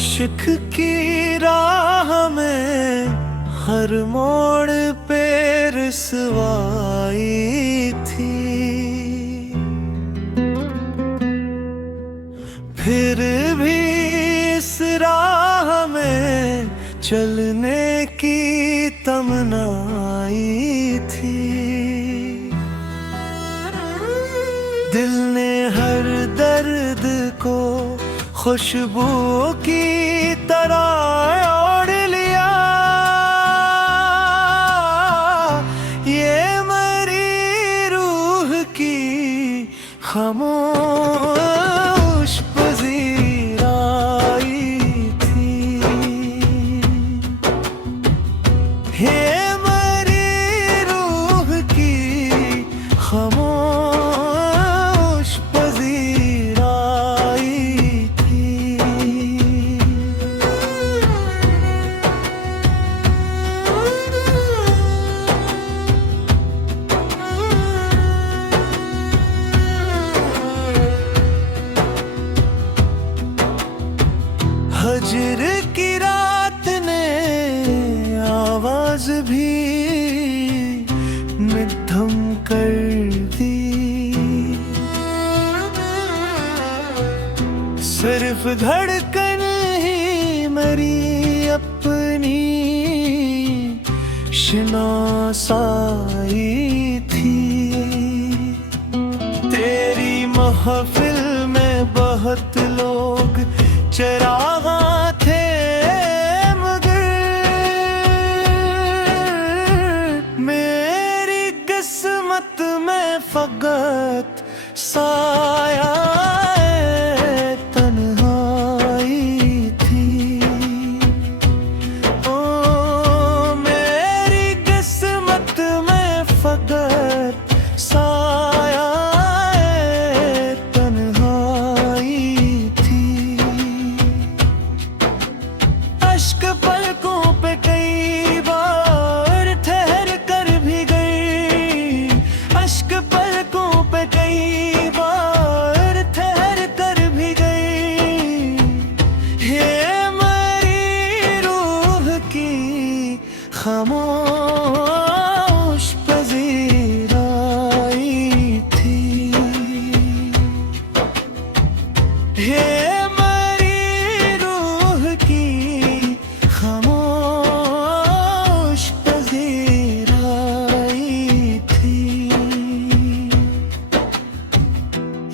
इश्क की राह में हर मोड़ पे रुसवाई थी, फिर भी इस राह में चलने की तमन्नाई थी। दिल ने हर दर्द को खुशबू की तरह ओढ़ लिया, ये मरी रूह की खामोश पजीराई थी। ये मरी रूह की खामोश पजीराई थी। हजर की रात ने आवाज भी मध्यम कर दी, सिर्फ धड़कन ही मरी अपनी शनासाई थी। तेरी महफिल में बहुत लोग चरागा थे, मगर मेरी किस्मत में फकत साया तन्हाई थी। ओ मेरी किस्मत में फकत साया अश्क पलकों पे कई बार ठहर कर भी गई, अश्क पलकों पे कई बार ठहर कर भी गई। ये मरी रूह की खामोश पजीराई थी।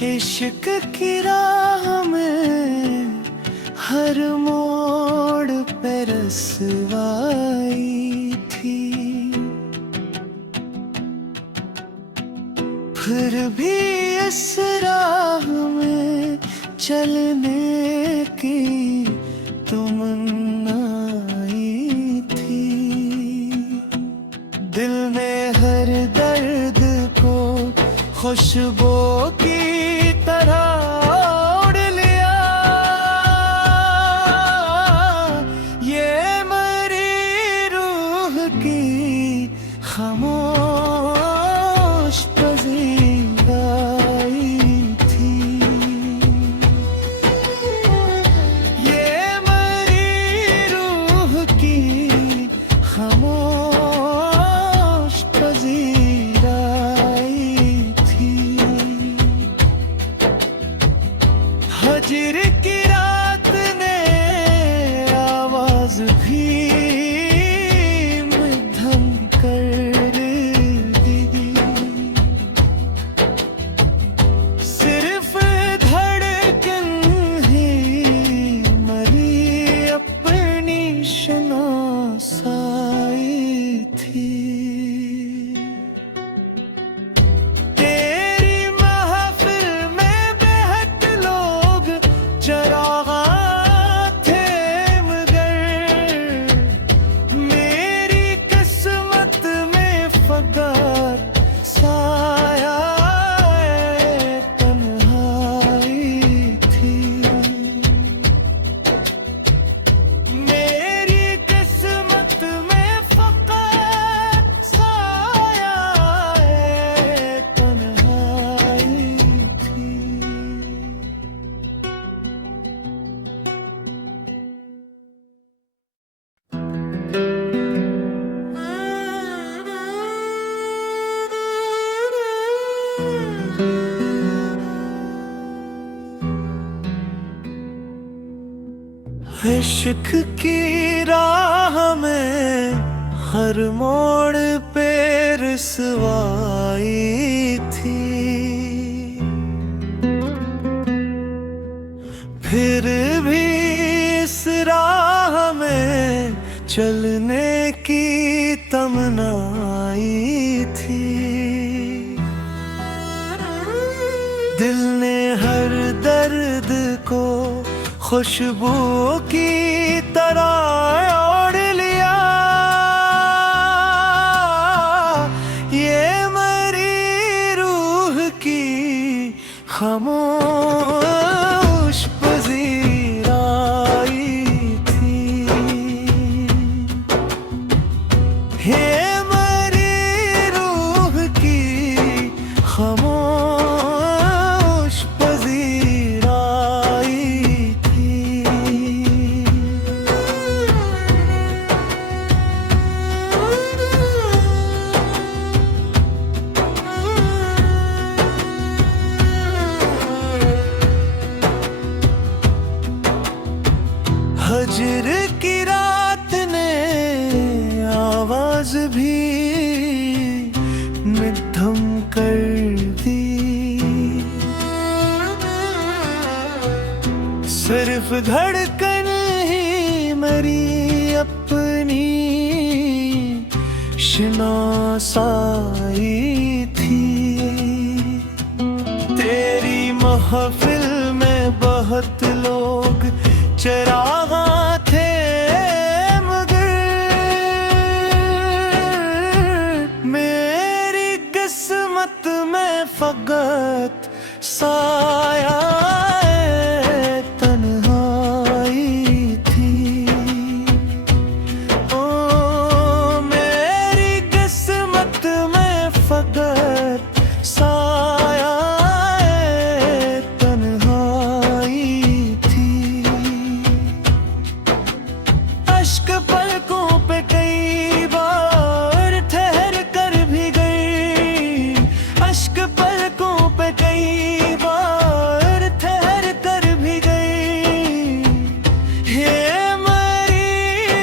ये इश्क की राह में हर मोड़ पे रुसवाई थी, फिर भी इस राह में चलने की तमन्नाई थी। दिल ने हर दर्द को खुशबू की तरह ओढ़ लिया, ये मरी रूह की खामोश पजीराई थी। ये मरी रूह की खामोश पजीराई थी। इश्क की राह में हर मोड़ पे रसवाई थी, फिर भी इस राह में चलने की तमन्नाई थी। दिल ने हर दर्द को खुशबू की तरह ओढ़ लिया, ये मरी रूह की खामोश पजीराई थी। ये मरी रूह की खामोश पजीराई थी। हजर की रात ने आवाज भी मध्यम कर दी, सिर्फ धड़कन ही मरी अपनी शनासाई थी। तेरी महफिल में बहुत लोग चरागा थे, मगर मेरी किस्मत में फकत साया तन्हाई थी। ओ मेरी किस्मत में फकत साया अश्क पलकों पे कई बार ठहर कर भी गई, अश्क पलकों पे कई बार ठहर कर भी गई। ये मरी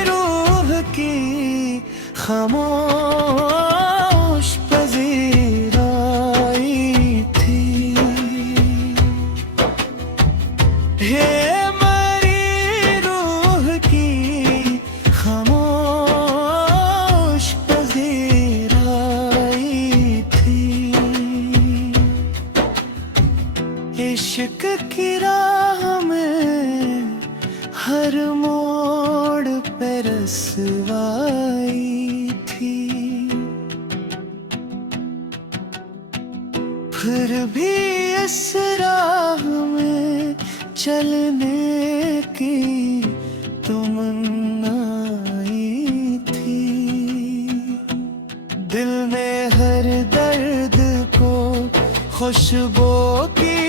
रूह की खामोश पजीराई थी। ये इश्क की राह में हर मोड़ पे रसवाई थी, फिर भी इस राह में चलने की तमन्नाई थी। दिल ने हर दर्द को खुशबू की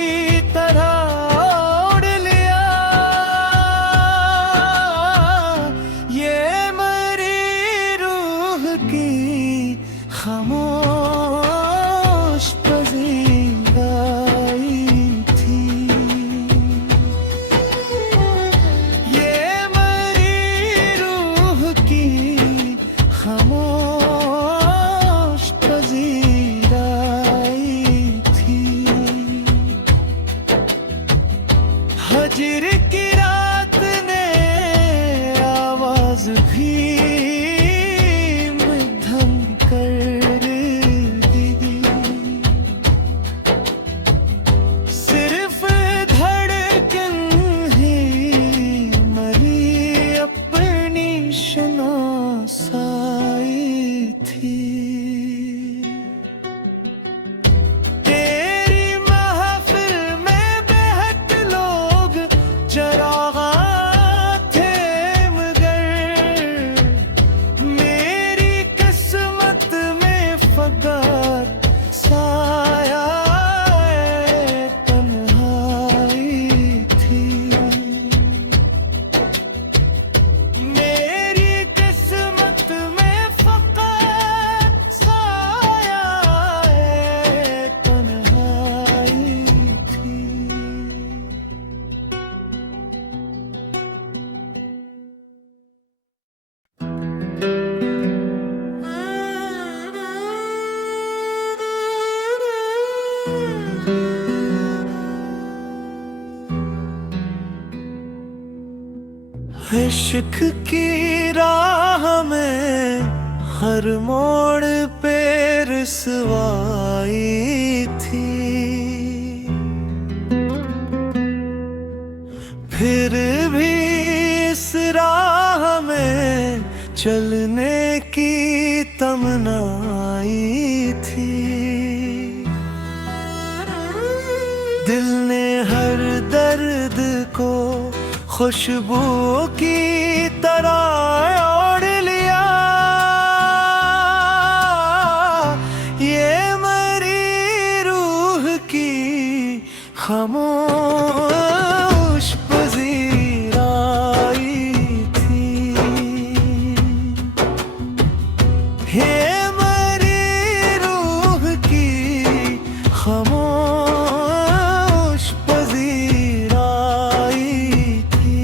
तरह ओढ़ लिया, ये मरी रूह की खामोश पजीराई थी। ये मरी रूह की खामोश पजीराई थी। हजर की रात ने आवाज भी मध्यम कर दी, सिर्फ धड़कन ही मरी अपनी शनासाई थी। तेरी महफिल में बेहद लोग चरागा थे, मगर इश्क की राह में हर मोड़ पे रुसवाई थी, फिर भी इस राह में चलने की तमन्नाई थी। दिल ने हर दर्द को खुशबू की तरह ओढ़ लिया, ये मरी रूह की खामोश पजीराई थी। ये मरी रूह की खामोश पजीराई थी।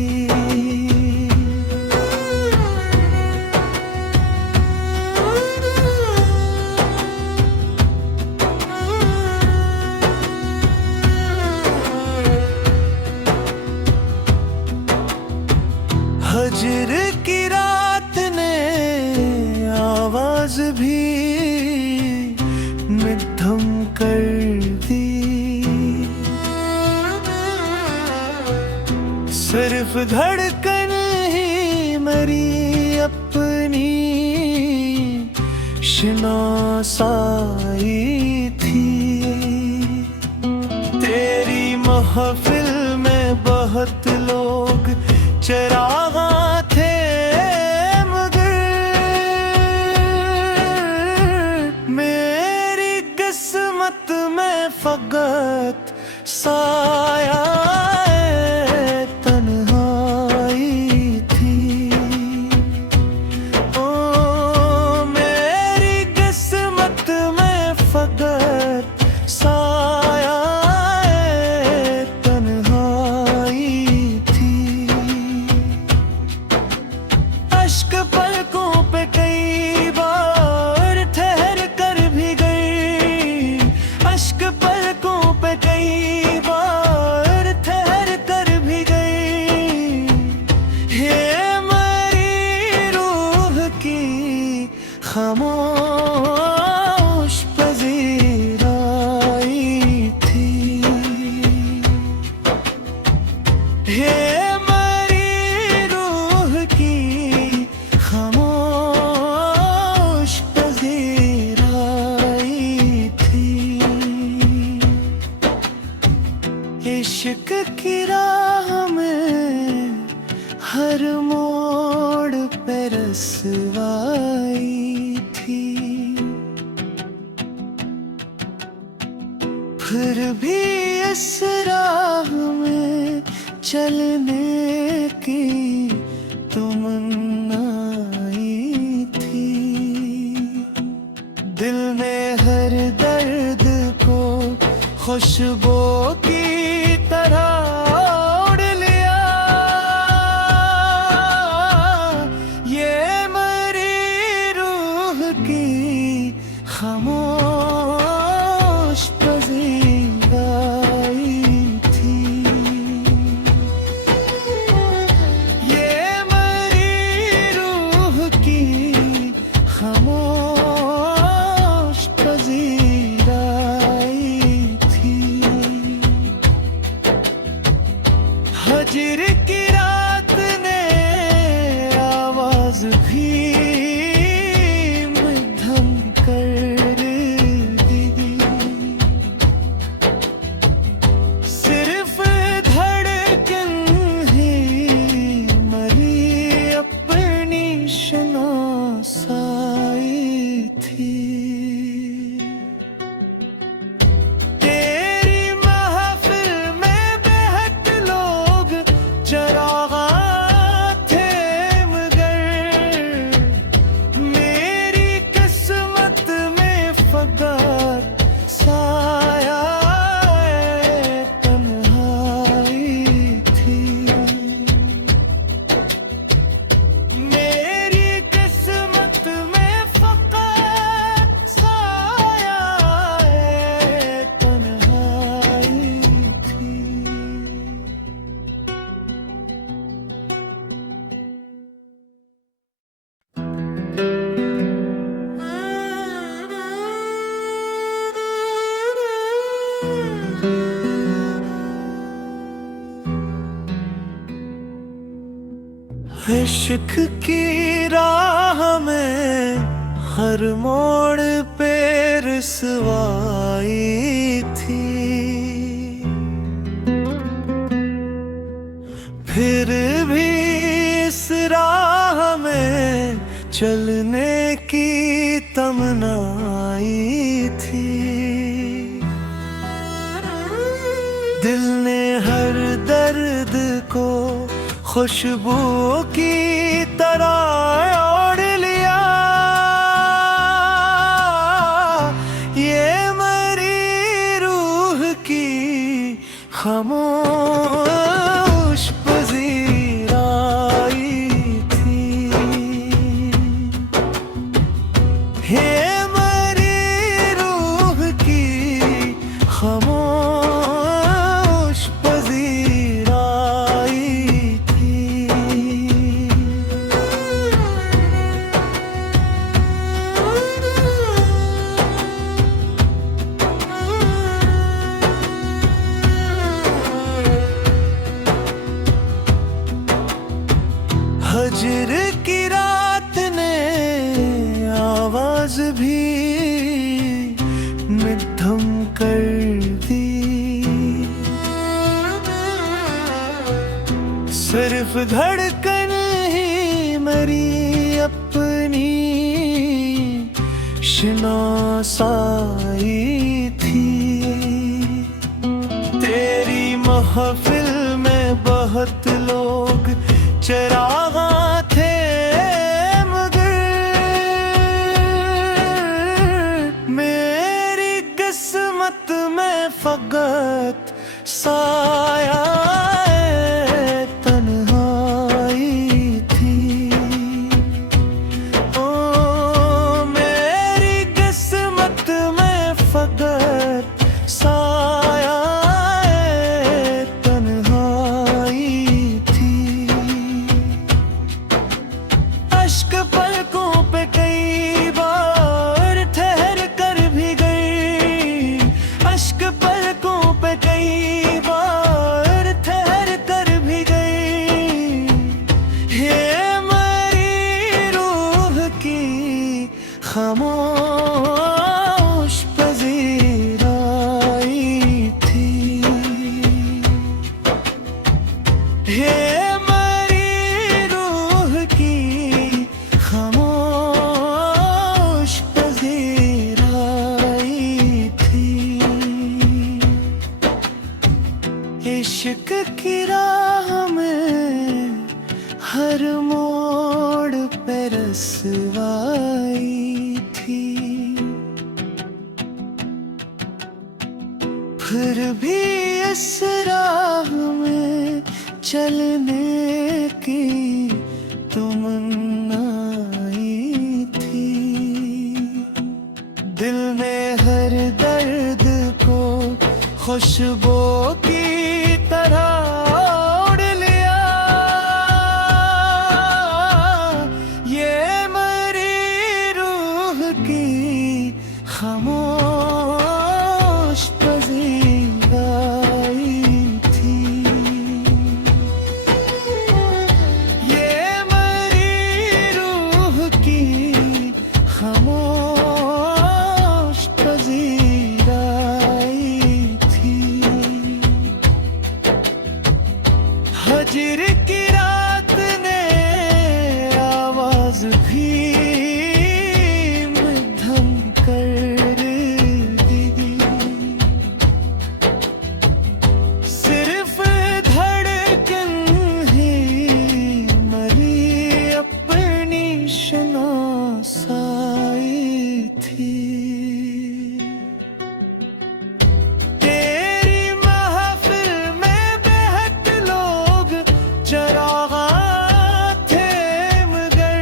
हजर की रात ने आवाज भी मध्यम कर दी, सिर्फ धड़कन ही मरी अपनी शनासाई थी। तेरी महफिल में बहुत लोग चरागा थे, मगर मेरी किस्मत में फकत साया तन्हाई थी। ओ मेरी किस्मत में फकत साया अश्क पलकों पे कई बार ठहर कर भी गई, अश्क पलकों पे कई बार ठहर कर भी गई। ये मरी रूह की खामोश पजीराई थी। ये इश्क की राह में हर मोड़ पे रुसवाई थी, फिर भी इस राह में चलने की तमन्नाई थी। दिल ने हर दर्द को खुशबू की तरह ओढ़ लिया, ये मरी रूह की खामोश पजीराई थी। ये मरी रूह की खामोश पजीराई थी। इश्क की राह में हर मोड़ पे रुसवाई थी, फिर भी इस राह में चलने की तमन्नाई थी। दिल ने हर दर्द को खुशबू की तरह ओढ़ लिया, ये मरी रूह की खामोश पजीराई थी। ये मरी रूह की खामोश पजीराई थी। हजर की रात ने आवाज भी मध्यम कर दी, सिर्फ धड़कन ही मरी अपनी शनासाई थी। तेरी महफिल में बहुत लोग चरागा थे, मगर मेरी किस्मत में फकत साया तन्हाई थी। ओ मेरी किस्मत में फकत साया अश्क पलकों पे कई बार ठहर कर भी गई, अश्क पलकों पे कई बार ठहर कर भी गई। ये मरी रूह की खामोश पजीराई थी। ये इश्क की राह में हर मोड़ पे रसवाई थी, फिर भी इस राह में चलने की तमन्नाई थी। दिल ने हर दर्द को खुशबू की तरह ओढ़ लिया, ये मरी रूह की खामोश पजीराई थी। ये मरी रूह की खामोश पजीराई थी। हजर की रात ने आवाज भी मध्यम कर दी, सिर्फ धड़कन ही मरी अपनी शनासाई थी। तेरी महफिल में बेहद लोग चरागा थे, मगर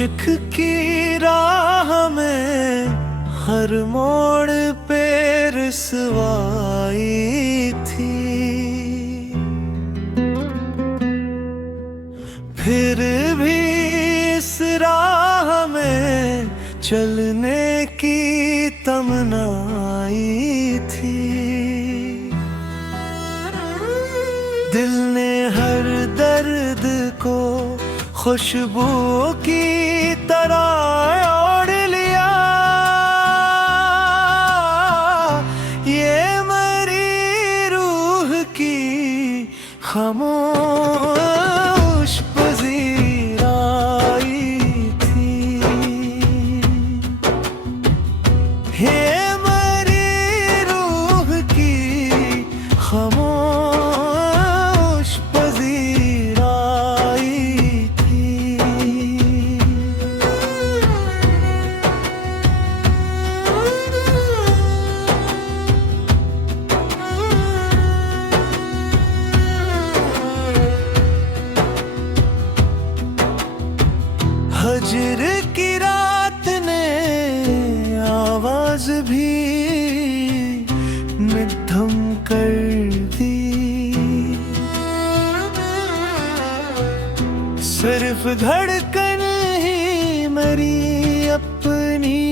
इश्क की राह में हर मोड़ पे रुसवाई थी, फिर भी इस राह में चलने की तमन्नाई थी। दिल ने हर दर्द को खुशबू की तरह ओढ़ लिया, ये मरी रूह की खामोश पजीराई थी। ये मरी रूह की खामोश पजीराई थी। हजर की रात ने आवाज भी मध्यम कर दी, सिर्फ धड़कन ही मरी अपनी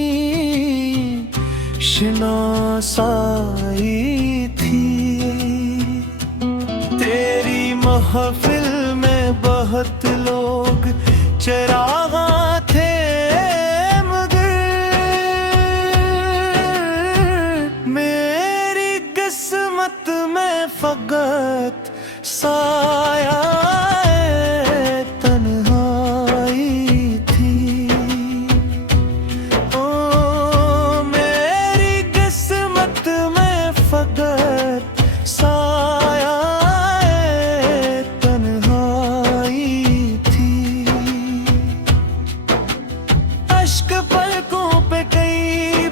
शनासाई थी। तेरी महफिल में बहुत लोग चरागा थे, मगर मेरी किस्मत में फकत साया तन्हाई थी। ओ मेरी किस्मत में फकत साया अश्क पलकों पे कई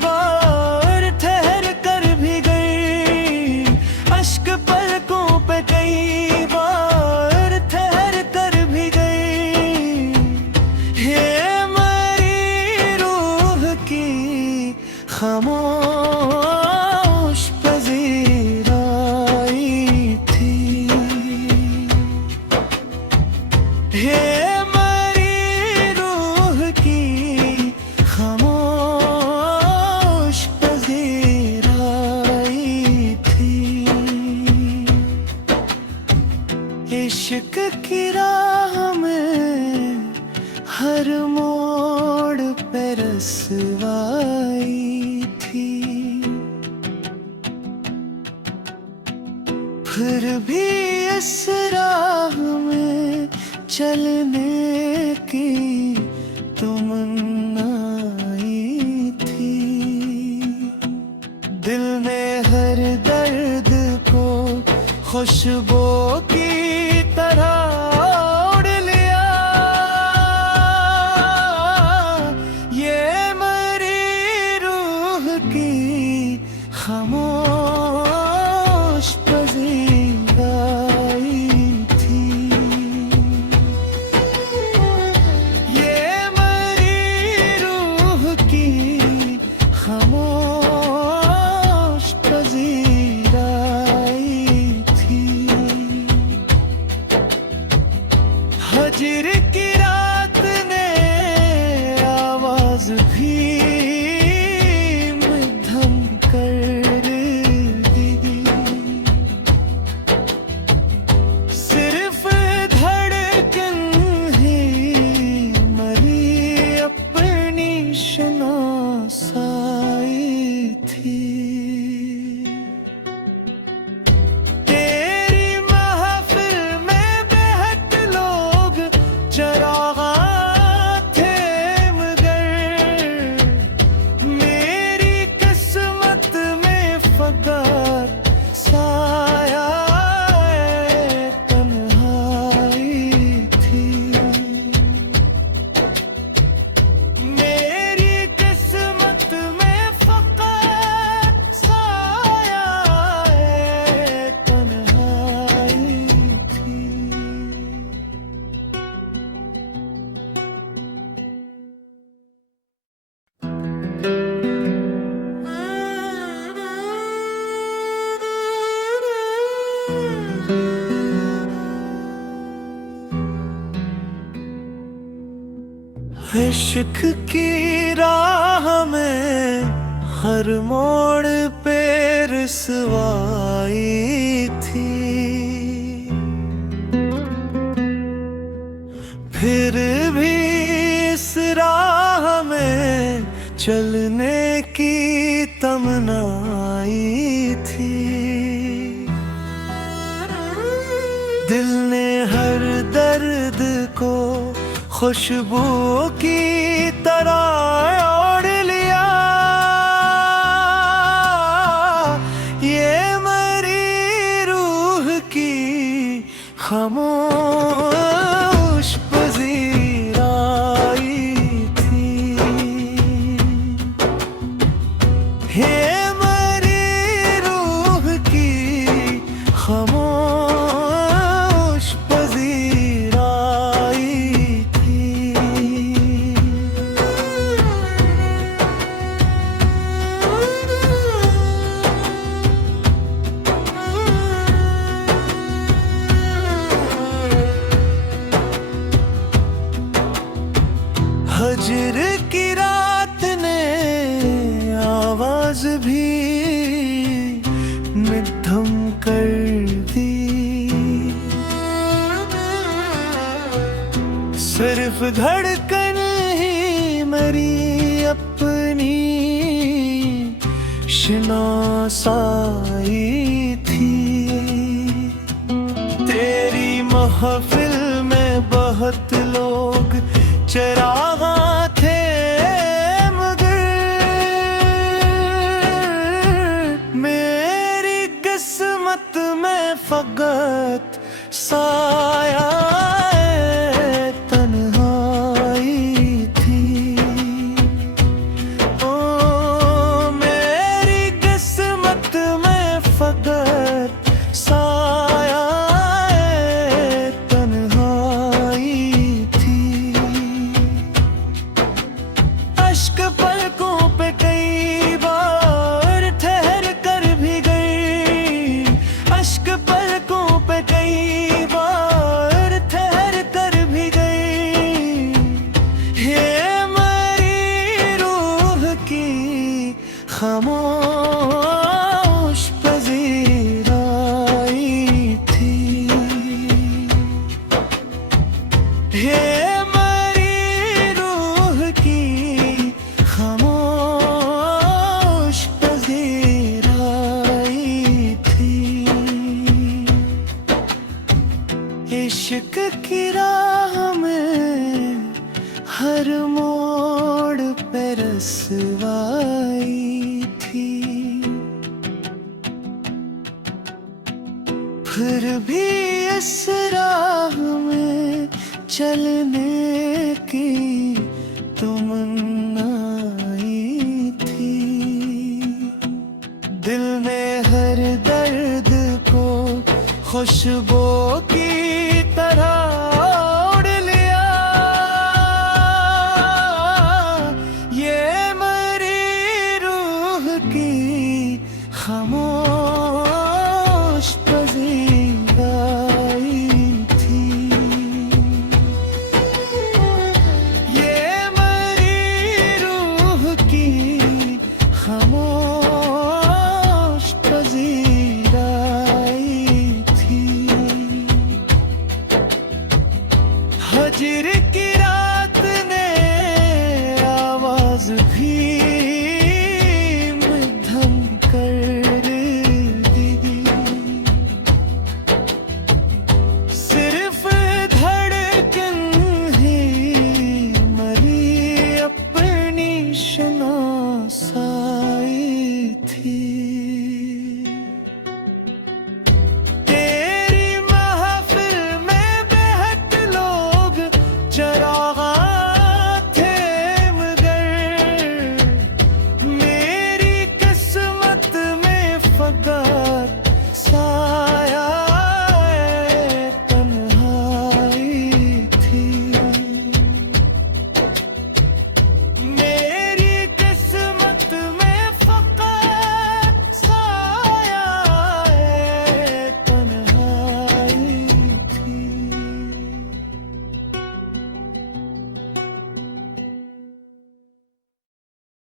बार ठहर कर भी गई, अश्क पलकों पे कई बार ठहर कर भी गई। ये मरी रूह की खामोश पजीराई थी। ये इश्क की राह में हर मोड़ पे रसवाई थी, फिर भी इस राह में चलने की तमन्नाई थी। दिल ने हर दर्द को खुशबू की तरह ओढ़ लिया, ये मरी रूह की खामोश पजीराई थी। ये मरी रूह की खामोश पजीराई थी। इश्क की राह में हर मोड़ पे रुसवाई थी, फिर भी इस राह में चलने की तमन्नाई थी। दिल ने हर दर्द को खुशबू की तरह ओढ़ लिया, ये मरी रूह की खामोश पजीराई थी। ये मरी रूह की खामोश पजीराई थी। हजर की रात ने आवाज भी मध्यम कर दी, सिर्फ धड़कन ही मरी अपनी शनासाई थी। तेरी महफिल में बहुत लोग चरागा थे, मगर मेरी किस्मत में फकत साया तन्हाई थी। ओ मेरी किस्मत में फकत साया अश्क पलकों पे कई बार ठहर कर भी गई, अश्क पलकों पे कई बार ठहर कर भी गई। ये मरी रूह की खामोश पजीराई थी। ये इश्क की राह में हर मोड़ पे रुसवाई थी, फिर भी इस राह में चलने की तमन्नाई थी। दिल ने हर दर्द को खुशबू